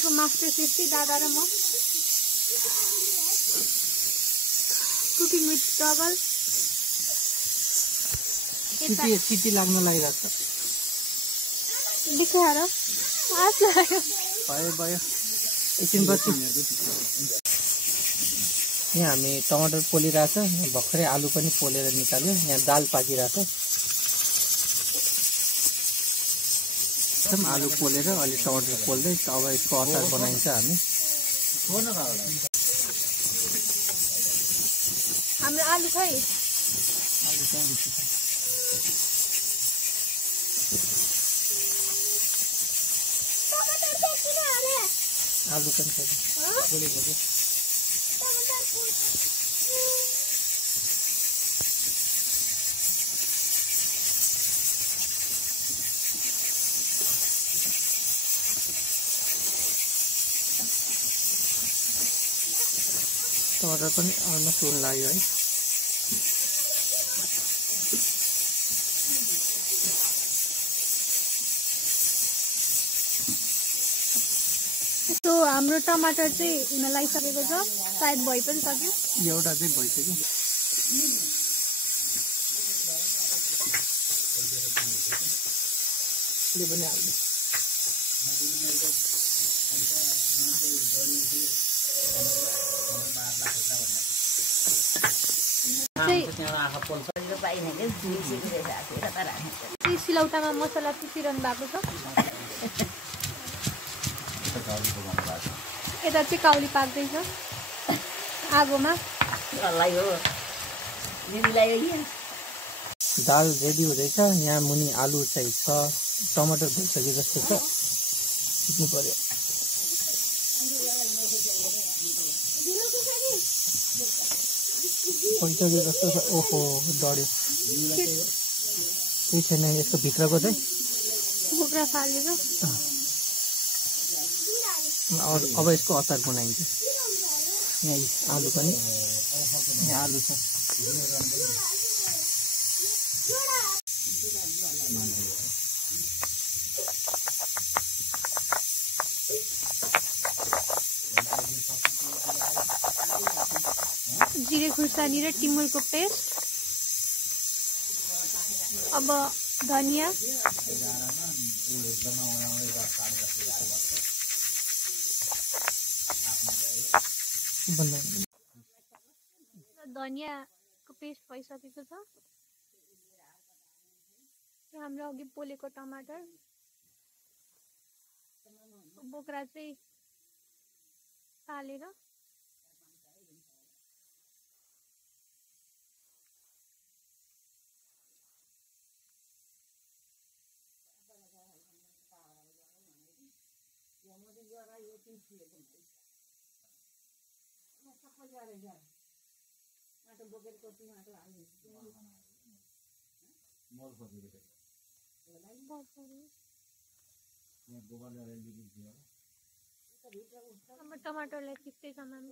आजको master chef चाहिँ दादा र म कुकिङ विथ स्ट्रगल चिटी लाग्न लागिरहेको छ देखाएर आस लाग्यो भयो एकछिनपछि यहाँ हामी टमाटर पोलिरहेछ यहाँ भर्खरै आलु पनि पोलेर निकाल्यो यहाँ दाल पाकिरहेछ आलु पोलेर अलि टमाटर पोल्दै अब यसको अचार बनाइन्छ हामी हाम्रो आलु खै आलु पनि पोलेको टमाटर पनि अलमोस्ट हुन लाग्यो है सो हाम्रो टमाटर चाहिँ हुन लागिसकेको छ सायद भइ पनि सक्यो एउटा चाहिँ भइसक्यो ले पनि हाल्नु सिलौटामा मसला पिसिरहनु भएको छ यता चाहिँ काउली पाक्दैछ आगोमा दाल रेडी हुँदैछ यहाँ मुनि आलु चाहिँ छ टमाटर भइसक्यो जस्तो छ सिक्नु पर्यो भइसक्यो जस्तो छ ओहो डढ्यो केही छैन यसको भित्रको चाहिँ बोक्रा फालेको अब यसको अचार बनाइन्छ यहाँ आलु पनि यहाँ आलु छ जिरे खुर्सानी र टिमुरको पेस्ट अब धनिया धनियाको पेस्ट भइसकेको छ हाम्रो अघि पोलेको टमाटर बोक्रा चाहिँ हालेर टमाटरलाई थिच्दै सामान